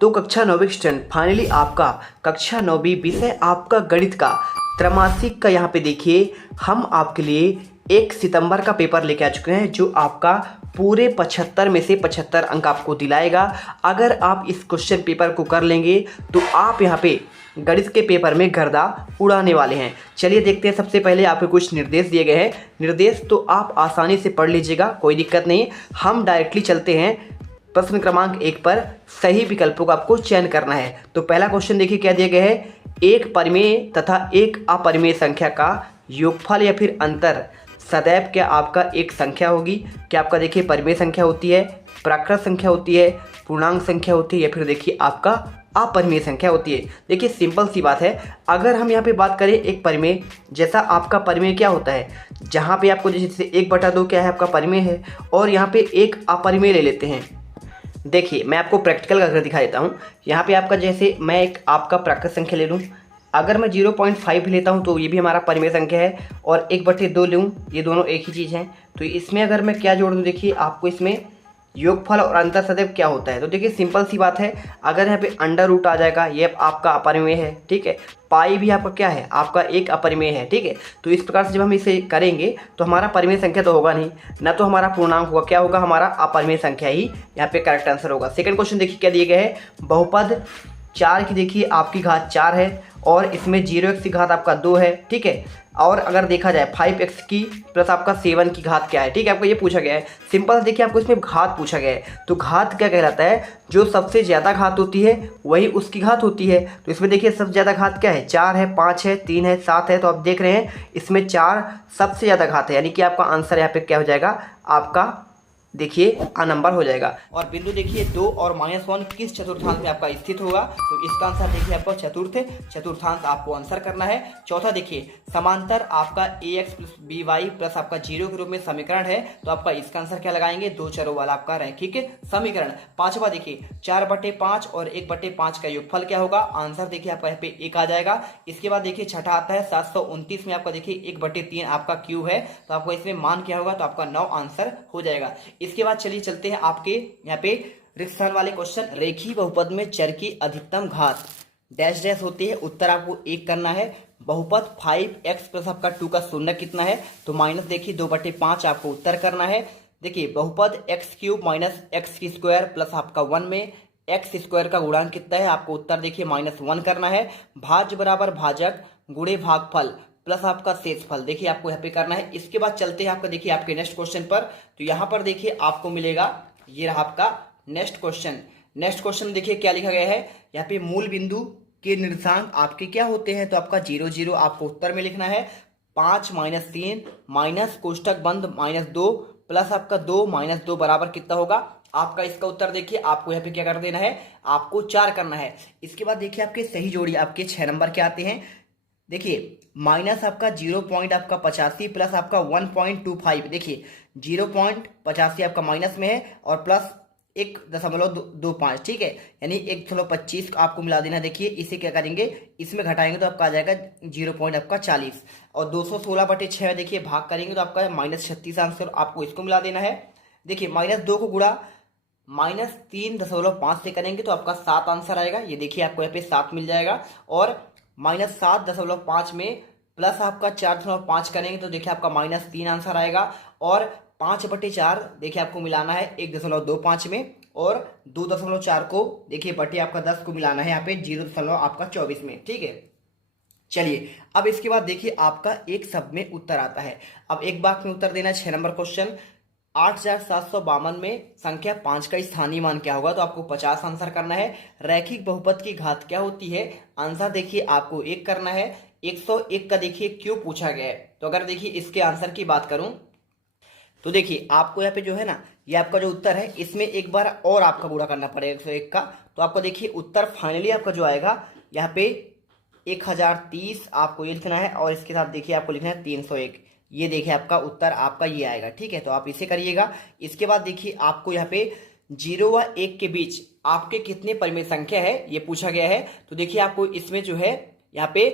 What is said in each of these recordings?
तो कक्षा 9वीं student finally आपका कक्षा 9वीं विषय आपका गणित का त्रैमासिक का यहाँ पे देखिए हम आपके लिए 1 सितंबर का पेपर लेके आ चुके हैं जो आपका पूरे 75 में से 75 अंक आपको दिलाएगा। अगर आप इस क्वेश्चन पेपर को कर लेंगे तो आप यहाँ पे गणित के पेपर में गर्दा उड़ाने वाले हैं। चलिए देखते हैं। सबसे पहले आपको कुछ निर्देश दिए गए हैं। निर्देश तो आप आसानी से पढ़ लीजिएगा, कोई दिक्कत नहीं। हम डायरेक्टली चलते हैं प्रश्न क्रमांक 1 पर। सही विकल्पों का आपको चयन करना है। तो पहला क्वेश्चन देखिए क्या दिया गया है, एक परिमेय तथा एक अपरिमेय संख्या का योगफल या फिर अंतर सदैव क्या आपका एक संख्या होगी। क्या आपका देखिए परिमेय संख्या होती है, प्राकृत संख्या होती है, पूर्णांक संख्या होती है या फिर देखिए आपका अपरिमेय संख्या होती है। देखिए सिंपल सी बात है। अगर हम यहाँ पे बात करें एक परिमेय, जैसा आपका परिमेय क्या होता है, जहाँ पे आपको जैसे 1/2 क्या है आपका परिमेय है और यहाँ पे एक अपरिमेय ले लेते हैं। देखिए मैं आपको प्रैक्टिकल करके दिखा देता हूँ। यहाँ पे आपका जैसे मैं एक आपका प्राकृत संख्या ले लूँ, अगर मैं 0.5 लेता हूँ तो ये भी हमारा परिमेय संख्या है और 1/2 लूँ, ये दोनों एक ही चीज़ हैं। तो इसमें अगर मैं क्या जोड़ दूँ, देखिए आपको इसमें योगफल और अंतर सदैव क्या होता है। तो देखिए सिंपल सी बात है। अगर यहाँ पे अंडर रूट आ जाएगा, ये आपका अपरिमेय है, ठीक है। पाई भी आपका क्या है, आपका एक अपरिमेय है, ठीक है। तो इस प्रकार से जब हम इसे करेंगे तो हमारा परिमेय संख्या तो होगा नहीं, ना तो हमारा पूर्णांक होगा, क्या होगा, हमारा अपरिमेय संख्या ही यहाँ पे करेक्ट आंसर होगा। सेकंड क्वेश्चन देखिए क्या दिए गए है, बहुपद 4 की देखिए आपकी घात 4 है और इसमें 0x की घात आपका 2 है, ठीक है। और अगर देखा जाए 5x की प्लस आपका 7 की घात क्या है, ठीक है। आपको ये पूछा गया है। सिंपल देखिए आपको इसमें घात पूछा गया है। तो घात क्या कहलाता है, जो सबसे ज़्यादा घात होती है वही उसकी घात होती है। तो इसमें देखिए सबसे ज़्यादा घात क्या है, 4 है, 5 है, 3 है, 7 है। तो आप देख रहे हैं इसमें 4 सबसे ज़्यादा घात है, यानी कि आपका आंसर यहाँ पे क्या हो जाएगा, आपका देखिए आ नंबर हो जाएगा। और बिंदु देखिए 2 और -1 किस चतुर्थांश में आपका स्थित होगा। तो इसका आंसर देखिए आपको चतुर्थांश आपको आंसर करना है। चौथा देखिए समांतर आपका ax + by प्लस आपका 0 के रूप में समीकरण है। तो आपका इसका आंसर क्या लगाएंगे, 2 चरों वाला आपका रैखिक समीकरण। पांचवा देखिए 4/5 और 1/5 का योगफल क्या होगा। आंसर देखिए आपका यहाँ पे 1 आ जाएगा। इसके बाद देखिए छठा आता है 729 में आपका देखिए 1/3 आपका क्यूब है। तो आपको इसमें मान क्या होगा, तो आपका 9 आंसर हो जाएगा। इसके बाद चलिए चलते हैं आपके यहाँ पे रिक्त स्थान वाले क्वेश्चन। रेखीय बहुपद में चर की अधिकतम घात डैश डैश होती है। उत्तर आपको 1 करना है। बहुपद 5x प्लस आपका 2 का शून्य कितना है, तो माइनस देखिए 2/5 आपको उत्तर करना है। देखिए बहुपद x³ - x² प्लस आपका 1 में x² का गुणांक कितना है, आपको उत्तर देखिए -1 करना है। भाज्य बराबर भाजक गुणे भागफल प्लस आपका शेषफल देखिए आपको यहाँ पे करना है। इसके बाद चलते हैं आपका देखिए आपके नेक्स्ट क्वेश्चन पर। तो यहाँ पर देखिए आपको मिलेगा, ये रहा आपका नेक्स्ट क्वेश्चन। नेक्स्ट क्वेश्चन देखिए क्या लिखा गया है, यहाँ पे मूल बिंदु के निर्देशांक आपके क्या होते हैं। तो आपका 0 0 आपको उत्तर में लिखना है। 5 - 3 माइनस कोष्टक बंद -2 प्लस आपका 2 - 2 बराबर कितना होगा। आपका इसका उत्तर देखिए आपको यहाँ पे क्या कर देना है, आपको 4 करना है। इसके बाद देखिए आपके सही जोड़ी आपके 6 नंबर के आते हैं। देखिए माइनस आपका 0.85 प्लस आपका 1.25, देखिए 0.85 आपका माइनस में है और प्लस 1.25, ठीक है, यानी 1.25 आपको मिला देना। देखिए इसे क्या करेंगे, इसमें घटाएंगे तो आपका आ जाएगा 0.40 और 216/6 देखिए भाग करेंगे तो आपका -36 आंसर, आपको इसको मिला देना है। देखिए -2 को गुणा -3.5 से करेंगे तो आपका 7 आंसर आएगा। ये देखिए आपको यहाँ पे 7 मिल जाएगा। और -7.5 में प्लस आपका 4.5 करेंगे तो देखिए आपका -3 आंसर आएगा। और 5/4 देखिए आपको मिलाना है 1.25 में और 2.4 को देखिए बटे आपका 10 को मिलाना है यहाँ पे 0.24 में, ठीक है। चलिए अब इसके बाद देखिए आपका एक शब्द में उत्तर आता है। अब एक वाक्य में उत्तर देना है। 6 नंबर क्वेश्चन, 8752 में संख्या 5 का स्थानीय मान क्या होगा। तो आपको 50 आंसर करना है। रैखिक बहुपद की घात क्या होती है, आंसर देखिए आपको 1 करना है। 101 का देखिए क्यों पूछा गया है। तो अगर देखिए इसके आंसर की बात करूं तो देखिए आपको यहाँ पे जो है ना, ये आपका जो उत्तर है इसमें एक बार और आपका गुणा करना पड़ेगा 101 का। तो आपको देखिए उत्तर फाइनली आपका जो आएगा यहाँ पे 1030 आपको ये लिखना है और इसके साथ देखिए आपको लिखना है 301। ये देखिए आपका उत्तर आपका ये आएगा, ठीक है। तो आप इसे करिएगा। इसके बाद देखिए आपको यहाँ पे 0 व 1 के बीच आपके कितने परिमेय संख्या है ये पूछा गया है। तो देखिए आपको इसमें जो है यहाँ पे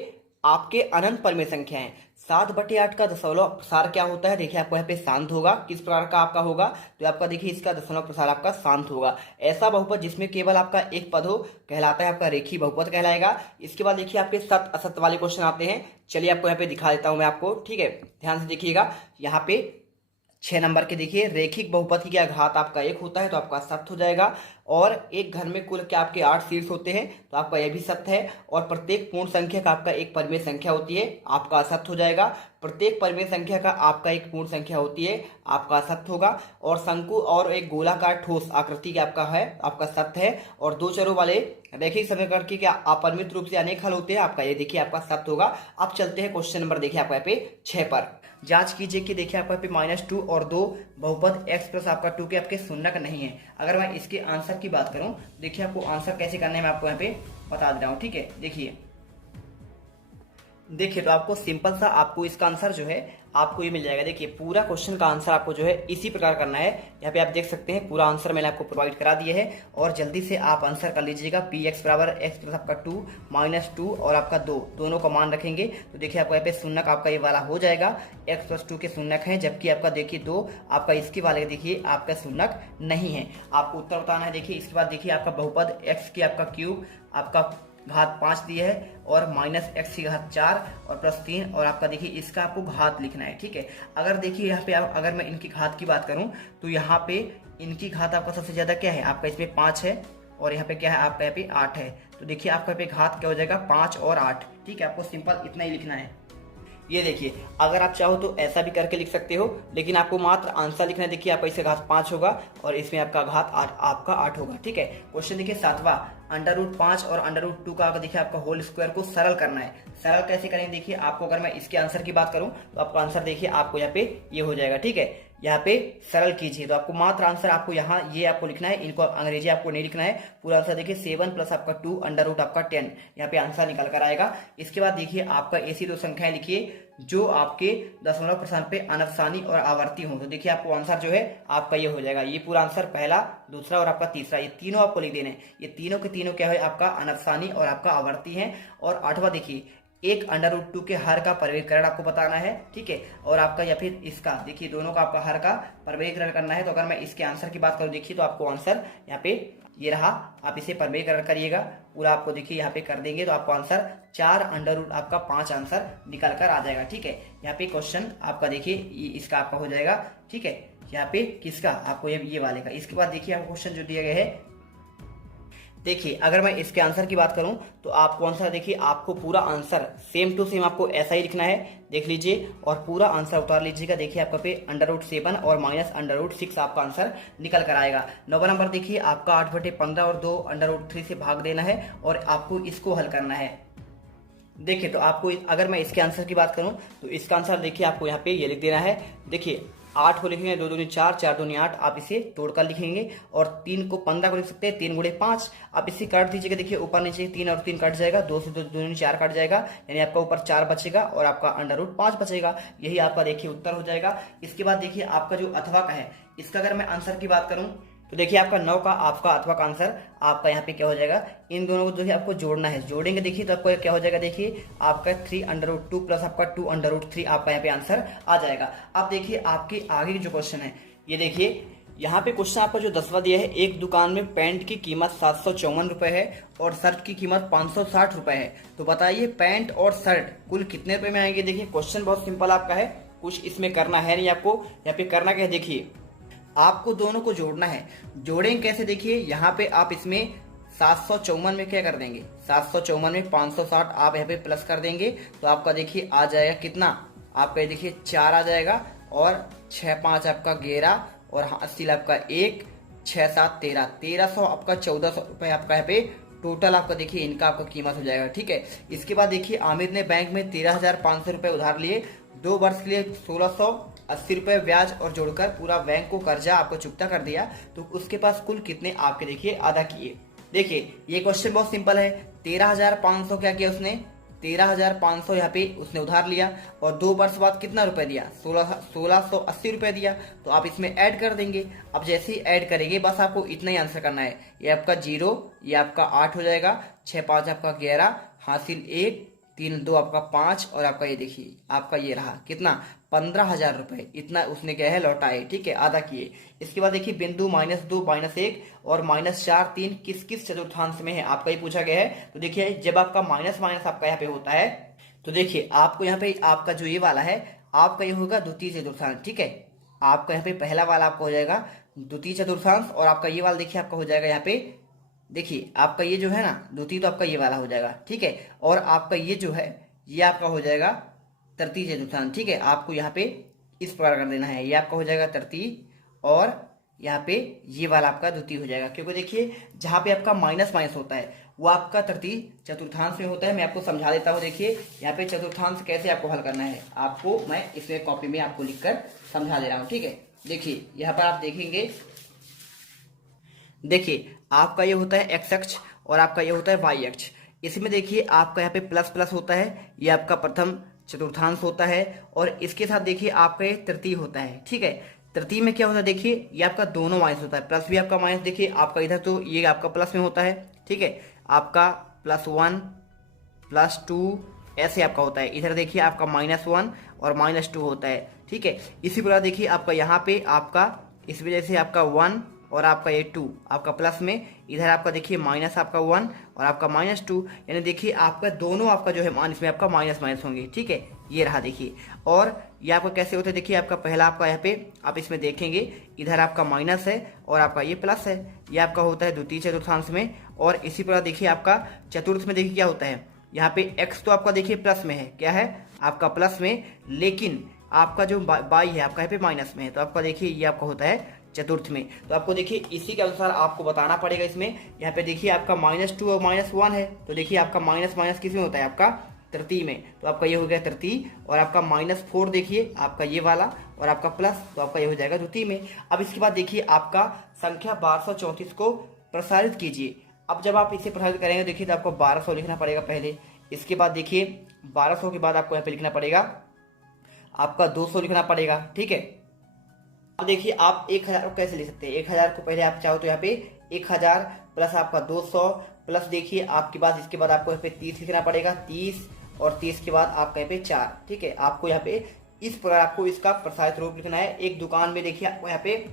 आपके अनंत परिमेय संख्या है। 7/8 का दशमलव प्रसार क्या होता है? देखिए आपको यहाँ पे शांत होगा, किस प्रकार का आपका होगा? तो आपका देखिए इसका दशमलव प्रसार आपका शांत होगा। ऐसा बहुपद जिसमें केवल आपका एक पद हो कहलाता है आपका रेखीय बहुपद कहलाएगा। इसके बाद देखिए आपके सत्य असत्य वाले क्वेश्चन आते हैं। चलिए आपको यहाँ पे दिखा देता हूं मैं आपको, ठीक है, ध्यान से देखिएगा। यहाँ पे 6 नंबर के देखिए, रेखिक बहुपद की क्या घात आपका 1 होता है तो आपका सत्य हो जाएगा। और एक घर में कुल क्या आपके 8 शीर्ष होते हैं तो आपका यह भी सत्य है। और प्रत्येक पूर्ण संख्या का आपका एक परिमेय संख्या होती है, आपका असत्य हो जाएगा। प्रत्येक परिमेय संख्या का आपका एक पूर्ण संख्या होती है, आपका असत्य होगा। और शंकु और एक गोलाकार ठोस आकृति का आपका है, आपका सत्य है। और 2 चरों वाले रैखिक समीकरण की क्या अपरिमित रूप से अनेक हल होते हैं, आपका ये देखिए आपका सत्य होगा। अब चलते हैं क्वेश्चन नंबर देखिए आपका यहाँ पे 6 पर। जांच कीजिए कि देखिए आपका यहाँ पे -2 और 2 बहुपद x प्लस आपका 2 के आपके शून्यक नहीं है। अगर मैं इसके आंसर की बात करूं, देखिए आपको आंसर कैसे करना है मैं आपको यहाँ पे बता दे रहा हूं, ठीक है। देखिए तो आपको सिंपल सा आपको इसका आंसर जो है आपको ये मिल जाएगा। देखिए पूरा क्वेश्चन का आंसर आपको जो है इसी प्रकार करना है। यहाँ पे आप देख सकते हैं पूरा आंसर मैंने आपको प्रोवाइड करा दिया है। और जल्दी से आप आंसर कर लीजिएगा। px बराबर x प्लस आपका 2 -2 और आपका 2 दोनों का मान रखेंगे तो देखिए आपको यहाँ पे शून्यक आपका ये वाला हो जाएगा। x प्लस 2 के शून्यक है, जबकि आपका देखिए 2 आपका इसके वाले देखिए आपका शून्यक नहीं है। आपको उत्तर बताना है। देखिए इसके बाद देखिए आपका बहुपद x की आपका क्यूब आपका घात 5 दिया है और -x की घात 4 और +3 और आपका देखिए इसका आपको घात लिखना है, ठीक है। अगर देखिए यहाँ पे अगर मैं इनकी घात की बात करूं तो यहाँ पे इनकी घात आपका सबसे ज्यादा क्या है, आपका इसमें 5 है और यहाँ पे क्या है आपका यहाँ पे 8 है। तो देखिए आपका यहाँ पे घात क्या हो जाएगा 5 और 8, ठीक है। आपको सिंपल इतना ही लिखना है। ये देखिए अगर आप चाहो तो ऐसा भी करके लिख सकते हो, लेकिन आपको मात्र आंसर लिखना है। देखिए आपका इससे घात 5 होगा और इसमें आपका घात 8 आपका 8 होगा, ठीक है। क्वेश्चन देखिए 7वां, √5 और √2 का देखिए आपका होल स्क्वायर को सरल करना है। सरल कैसे करेंगे देखिए आपको, अगर मैं इसके आंसर की बात करूं तो आपका आंसर देखिए आपको यहाँ पे ये हो जाएगा, ठीक है। यहाँ पे सरल कीजिए तो आपको मात्र आंसर आपको यहाँ ये आपको लिखना है, इनको अंग्रेजी आपको नहीं लिखना है। पूरा आंसर देखिए 7 प्लस आपका 2 √ आपका 10 यहाँ पे आंसर निकल कर आएगा। इसके बाद देखिए आपका ऐसी 2 संख्याएं लिखिए जो आपके दशमलव प्रस्थान पे अनफसानी और आवर्ती हो। तो देखिए आपको आंसर जो है आपका ये हो जाएगा। ये पूरा आंसर पहला, दूसरा और आपका तीसरा, ये तीनों आपको लिख देने हैं। ये तीनों के तीनों क्या है आपका अनफसानी और आपका आवर्ती है। और 8वां देखिए एक √2 के हर का परिवर्गीकरण आपको बताना है, ठीक है। और आपका या फिर इसका देखिए दोनों का आपका हर का परिवर्गीकरण करना है। तो अगर मैं इसके आंसर की बात करूं देखिए तो आपको आंसर यहाँ पे ये रहा, आप इसे परिवर्गीकरण करिएगा पूरा। आपको देखिए यहाँ पे कर देंगे तो आपको आंसर 4 √ आपका 5 आंसर निकल कर आ जाएगा, ठीक है। यहाँ पे क्वेश्चन आपका देखिए इसका आपका हो जाएगा, ठीक है। यहाँ पे किसका आपको ये वाले का। इसके बाद देखिए आपको क्वेश्चन जो दिया गया है, देखिए अगर मैं इसके आंसर की बात करूं तो आपको आंसर देखिए आपको पूरा आंसर सेम टू सेम आपको ऐसा ही लिखना है, देख लीजिए और पूरा आंसर उतार लीजिएगा। देखिए आपका पे √7 और -√6 आपका आंसर निकल कर आएगा। 9वां नंबर देखिए आपका 8/15 और 2 √3 से भाग देना है और आपको इसको हल करना है। देखिए तो आपको अगर मैं इसके आंसर की बात करूं तो इसका आंसर देखिए आपको यहाँ पे ये लिख देना है। देखिए 8 को लिखेंगे 2 दूनी 4, 4 दूनी 8, आप इसे तोड़कर लिखेंगे। और 3 को 15 को लिख सकते हैं 3 × 5, आप इसे काट दीजिएगा। देखिए ऊपर नीचे 3 और 3 कट जाएगा, 2 से 2 दूनी 4 कट जाएगा, यानी आपका ऊपर 4 बचेगा और आपका √5 बचेगा। यही आपका देखिए उत्तर हो जाएगा। इसके बाद देखिए आपका जो अथवा का है, इसका अगर मैं आंसर की बात करूं तो देखिए आपका 9 का आपका अथवा का आंसर आपका यहाँ पे क्या हो जाएगा, इन दोनों को देखिए आपको जोड़ना है। जोड़ेंगे देखिए तो आपको क्या हो जाएगा, देखिए आपका 3 √2 प्लस आपका 2 √3 आपका यहाँ पे आंसर आ जाएगा। अब देखिए आपके आगे जो क्वेश्चन है, ये देखिए यहाँ पे क्वेश्चन आपका जो 10वां दिया है, एक दुकान में पैंट की कीमत 754 रुपए है और शर्ट की कीमत 560 रुपए है। तो बताइए पैंट और शर्ट कुल कितने रुपए में आएंगे। देखिए क्वेश्चन बहुत सिंपल आपका है, कुछ इसमें करना है नहीं आपको। यहाँ पे करना क्या है, देखिए आपको दोनों को जोड़ना है। जोड़ेंगे कैसे, देखिए यहाँ पे आप इसमें 754 में क्या कर देंगे, 754 में 560 आप यहाँ पे प्लस कर देंगे तो आपका देखिए आ जाएगा कितना, आपका देखिए 4 आ जाएगा और 6 5 आपका 11 और 80 आपका 1 6 7 13 1300 आपका 1400 रुपए आपका यहाँ पे टोटल आपका देखिए इनका आपका कीमत हो जाएगा, ठीक है। इसके बाद देखिए आमिर ने बैंक में 13,500 रुपए उधार लिए, 2 वर्ष के लिए 1680 रुपए ब्याज और जोड़कर पूरा बैंक को कर्जा आपको चुकता कर दिया, तो उसके पास कुल कितने आपके देखिए अदा किए। देखिए ये क्वेश्चन बहुत सिंपल है। 13,500 क्या किया उसने, 13,500 यहाँ पे उसने उधार लिया और 2 वर्ष बाद कितना रुपए दिया, 1680 रुपए दिया। तो आप इसमें ऐड कर देंगे। अब जैसे ही ऐड करेंगे बस आपको इतना ही आंसर करना है। ये आपका 0, ये आपका 8 हो जाएगा, 6 5 आपका 11, हासिल 1 तीन दो आपका 5 और आपका ये देखिए आपका ये रहा कितना 15,000 रुपए, इतना उसने क्या है लौटाए, ठीक है, आधा किए। इसके बाद देखिए बिंदु -2 -1 और -4 3 किस किस चतुर्थांश में है आपका ये पूछा गया है। तो देखिए जब आपका माइनस माइनस आपका यहाँ पे होता है तो देखिए आपको यहाँ पे आपका जो ये वाला है आपका ये होगा द्वितीय चतुर्थांश, ठीक है। आपका यहाँ पे पहला वाला आपका हो जाएगा द्वितीय चतुर्थांश और आपका ये वाला देखिए आपका हो जाएगा यहाँ पे, देखिए आपका ये जो है ना द्वितीय तो आपका ये वाला हो जाएगा, ठीक है। और आपका ये जो है ये आपका हो जाएगा तृतीय चतुर्थांश, ठीक है। आपको यहाँ पे इस प्रकार कर देना है, ये आपका हो जाएगा तृतीय और यहाँ पे ये वाला आपका द्वितीय हो जाएगा, क्योंकि देखिए जहाँ पे आपका माइनस माइनस होता है वो आपका तृतीय चतुर्थांश में होता है। मैं आपको समझा देता हूँ, देखिए यहाँ पे चतुर्थांश कैसे आपको हल करना है, आपको मैं इसमें कॉपी में आपको लिखकर समझा दे रहा हूँ, ठीक है। देखिए यहाँ पर आप देखेंगे, देखिए आपका ये होता है एक्स अक्ष और आपका ये होता है वाई अक्ष। इसमें देखिए आपका यहाँ पे प्लस प्लस होता है, ये आपका प्रथम चतुर्थांश होता है और इसके साथ देखिए आपका ये तृतीय होता है, ठीक है। तृतीय में क्या होता है देखिए ये आपका दोनों माइनस होता है, प्लस भी आपका माइनस, देखिए आपका इधर तो ये आपका प्लस में होता है, ठीक है। आपका +1 +2 ऐसे आपका होता है, इधर देखिए आपका -1 और -2 होता है, ठीक है। इसी प्रकार देखिए आपका यहाँ पे आपका इस वजह से आपका 1 और आपका ये 2 आपका प्लस में, इधर आपका देखिए माइनस आपका 1 और आपका -2, यानी देखिए आपका दोनों आपका जो है मान इसमें आपका माइनस माइनस होंगे, ठीक है। ये रहा देखिए, और ये आपका कैसे होता है देखिए आपका पहला आपका यहाँ पे आप इसमें देखेंगे इधर आपका माइनस है और आपका ये प्लस है, ये आपका होता है द्वितीय चतुर्थांश में। और इसी प्रकार देखिए आपका चतुर्थ में देखिए क्या होता है, यहाँ पे x तो आपका देखिए प्लस में है, क्या है आपका प्लस में, लेकिन आपका जो बाई है आपका यहाँ पे माइनस में है, तो आपका देखिए ये आपका होता है चतुर्थ में। तो आपको देखिए इसी के अनुसार आपको बताना पड़ेगा। इसमें यहाँ पे देखिए आपका -2 और -1 है, तो देखिए आपका माइनस माइनस किस में होता है आपका तृतीय में, तो आपका ये हो गया तृतीय। और आपका -4 देखिए आपका ये वाला और आपका प्लस, तो आपका ये हो जाएगा द्वितीय में। अब इसके बाद देखिए आपका संख्या 1234 को प्रसारित कीजिए। अब जब आप इसे प्रसारित करेंगे देखिए तो आपको 1200 लिखना पड़ेगा पहले, इसके बाद देखिए 1200 के बाद आपको यहाँ पे लिखना पड़ेगा आपका 200 लिखना पड़ेगा, ठीक है। अब देखिए आप 1000 को कैसे लिख सकते हैं, 1000 को पहले आप चाहो तो यहाँ पे 1000 प्लस आपका 200 प्लस देखिए आपके पास इसके बाद आपको यहाँ पे 30 लिखना पड़ेगा, 30 और 30 के बाद आपका यहाँ पे 4, ठीक है। आपको यहाँ पे इस प्रकार आपको इसका प्रसारित रूप लिखना है। एक दुकान में देखिए आपको यहाँ पे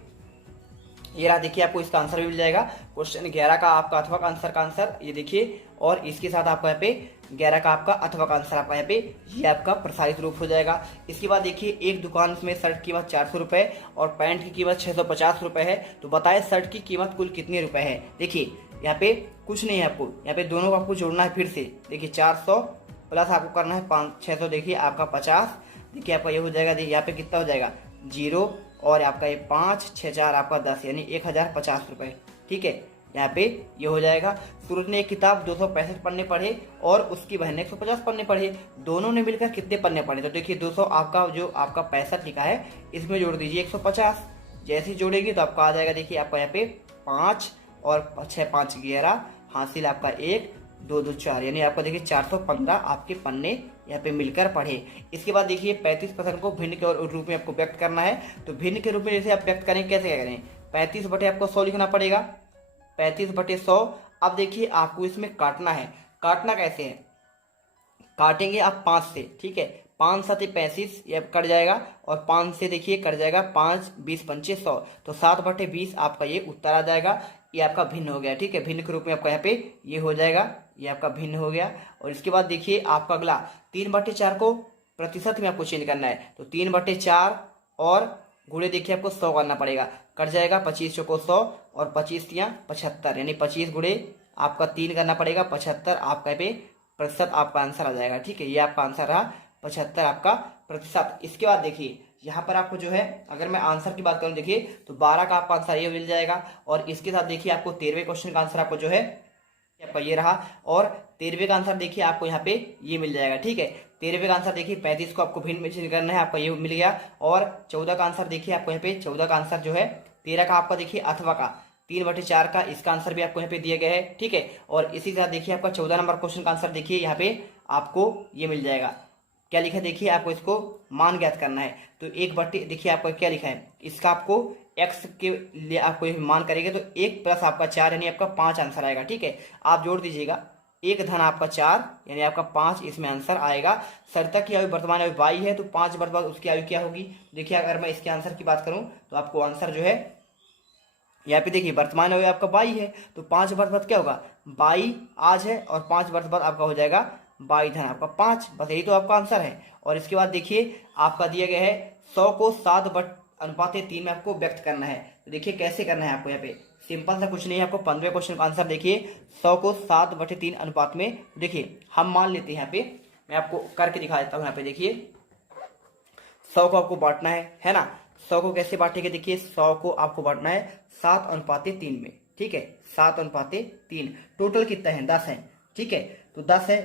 ये रहा, देखिए आपको इसका आंसर भी मिल जाएगा। क्वेश्चन 11 का आपका अथवा का आंसर ये देखिए, और इसके साथ आपका यहाँ पे 11 का आपका अथवा का आंसर आपका यहाँ पे ये आपका प्रसारित रूप हो जाएगा। इसके बाद देखिए एक दुकान में शर्ट की कीमत 400 रुपए और पैंट की कीमत 650 रुपए है, तो बताए शर्ट की कीमत कुल कितने रुपए है। देखिए यहाँ पे कुछ नहीं है, आपको यहाँ पे दोनों को आपको जोड़ना है फिर से। देखिए 400 प्लस आपको करना है 600, देखिए आपका 50, देखिए आपका ये हो जाएगा, देखिए यहाँ पे कितना हो जाएगा 0 और आपका ये 5 6 4 आपका 10 यानी 1050 रुपए, ठीक है। यहाँ पे ये हो जाएगा। सूरज ने एक किताब 265 पन्ने पढ़े और उसकी बहन ने 150 पन्ने पढ़े, दोनों ने मिलकर कितने पन्ने पढ़े। तो देखिए 200 आपका जो आपका 65 लिखा है इसमें जोड़ दीजिए 150, जैसे ही जोड़ेगी तो आपका आ जाएगा। देखिए आपका यहाँ पे 5 और 6 5 11 हासिल आपका 1 2 2 4 यानी आपका देखिए 415 आपके पन्ने यहाँ पे मिलकर पढ़े। इसके बाद देखिए 35% को भिन्न के रूप में आपको व्यक्त करना है, तो भिन्न के रूप में जैसे आप व्यक्त करें कैसे क्या करें, 35 बटे आपको 100 लिखना पड़ेगा, 35 बटे 100। अब देखिए आपको इसमें काटना है, काटना कैसे है, काटेंगे आप 5 से, ठीक है। 5 7 35 ये कट जाएगा और 5 से देखिए कट जाएगा 5 20 पंचे 100, तो 7 बटे 20 आपका ये उत्तर आ जाएगा। ये आपका भिन्न हो गया, ठीक है। भिन्न के रूप में आपका यहाँ पे ये हो जाएगा, ये आपका भिन्न हो गया। और इसके बाद देखिए आपका अगला 3 बटे 4 को प्रतिशत में आपको चेंज करना है, तो 3 बटे 4 और गुणे देखिए आपको 100 करना पड़ेगा, कट जाएगा 25 चौको 100 और 25 तियां 75 यानी 25 गुणे आपका 3 करना पड़ेगा 75, आपका पे प्रतिशत आपका आंसर आ जाएगा, ठीक है। ये आपका आंसर रहा 75 आपका प्रतिशत। इसके बाद देखिए यहाँ पर आपको जो है अगर मैं आंसर की बात करूँ देखिए तो 12 का आपका आंसर ये मिल जाएगा। और इसके साथ देखिए आपको 13वें क्वेश्चन का आंसर आपको जो है आपका ये रहा, और 13वें का आंसर देखिए आपको यहाँ पे ये मिल जाएगा, ठीक है। 13वें का आंसर देखिए 35 को आपको भिन्न में चेंज करना है, आपका ये मिल गया। और 14 का आंसर देखिए आपको यहाँ पे 14 का आंसर जो है 13 का आपका देखिए अथवा का 3 बटे 4 का इसका आंसर भी आपको यहाँ पे दिया गया है, ठीक है। और इसी के साथ देखिए आपका 14 नंबर क्वेश्चन का आंसर देखिए यहाँ पे आपको ये मिल जाएगा। क्या लिखा है देखिए आपको इसको मान ज्ञात करना है, तो 1 बटे देखिए आपको क्या लिखा है, इसका आपको x के लिए आपको मान करेंगे तो 1 प्लस आपका 4 यानी आपका 5 आंसर आएगा, ठीक है। आप जोड़ दीजिएगा 1 धन आपका 4 यानी आपका 5 इसमें आंसर आएगा। सरिता की आयु वर्तमान आयु 22 है, तो 5 वर्ष बाद उसकी आयु क्या होगी। देखिए अगर मैं इसके आंसर की बात करूं तो आपको आंसर जो है यहाँ पे देखिए वर्तमान आयु आपका 22 है, तो 5 वर्ष बाद क्या होगा, 22 आज है और 5 वर्ष बाद आपका हो जाएगा 22 धन आपका 5। बस यही तो आपका आंसर है। और इसके बाद देखिए आपका दिया गया है 100 को 7/3 में आपको व्यक्त करना है। तो देखिए कैसे करना है आपको, यहाँ पे सिंपल सा कुछ नहीं है। आपको 15वें क्वेश्चन का आंसर देखिए 100 को 7/3 अनुपात में। देखिए हम मान लेते हैं यहाँ पे, मैं आपको करके दिखा देता हूँ। यहाँ पे देखिए 100 को आपको बांटना है ना। 100 को कैसे बांटेंगे, देखिए 100 को आपको बांटना है 7/3 में, ठीक है 7/3। टोटल कितना है, 10 है, ठीक है। तो 10 है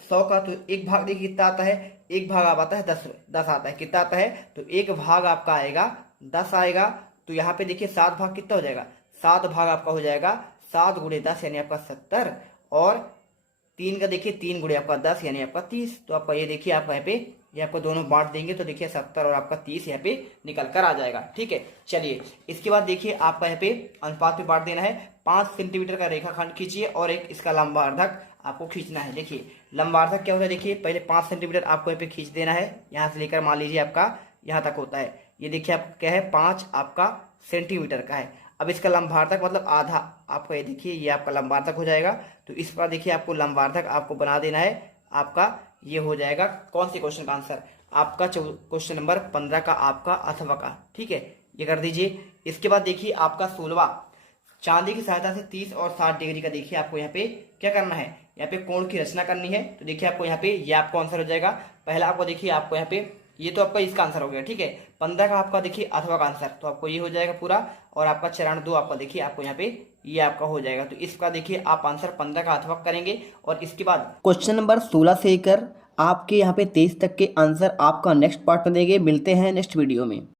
100 का, तो एक भाग देखिए कितना आता है, एक भाग आप आता है 10 आता है, कितना आता है, तो एक भाग आपका आएगा 10 आएगा। तो यहाँ पे देखिए 7 भाग कितना हो जाएगा, 7 भाग आपका हो जाएगा 7 गुणे 10 यानी आपका 70, और 3 का देखिए 3 गुणे आपका 10 यानी आपका 30। तो आपका ये देखिए आपका यहाँ पे ये आपको दोनों बांट देंगे तो देखिए 70 और आपका 30 यहाँ पे निकल कर आ जाएगा, ठीक है। चलिए इसके बाद देखिए आपका यहाँ पे अनुपात में बांट देना है। 5 सेंटीमीटर का रेखाखंड खींचिए और एक इसका लंबार्धक आपको खींचना है। देखिए लंबार्धक क्या होता है, देखिए पहले 5 सेंटीमीटर आपको यहाँ पे खींच देना है, यहाँ से लेकर मान लीजिए आपका यहाँ तक होता है। ये देखिए आपका क्या है, 5 आपका सेंटीमीटर का है। अब इसका लंबार्धक मतलब आधा आपका, ये देखिए ये आपका लंबार्धक हो जाएगा। तो इस पर देखिए आपको लंबार्धक आपको बना देना है। आपका ये हो जाएगा कौन से क्वेश्चन का आंसर, आपका क्वेश्चन नंबर 15 का आपका अथवा का, ठीक है, ये कर दीजिए। इसके बाद देखिए आपका 16वां, चांदी की सहायता से 30 और 60 डिग्री का देखिए आपको यहाँ पे क्या करना है, यहाँ पे कोण की रचना करनी है। तो देखिए आपको यहाँ पे ये आपको आंसर हो जाएगा। पहला आपको देखिए आपको यहाँ पे ये तो आपका इसका आंसर हो गया, ठीक है। 15 का आपका देखिए अथवा का आंसर, तो आपको ये हो जाएगा पूरा। और आपका चरण 2 आपका देखिए आपको यहाँ पे ये आपका हो जाएगा। तो इसका देखिए आप आंसर 15 का अथवा करेंगे। और इसके बाद क्वेश्चन नंबर 16 से लेकर आपके यहाँ पे 23 तक के आंसर आपका नेक्स्ट पार्ट में देंगे। मिलते हैं नेक्स्ट वीडियो में।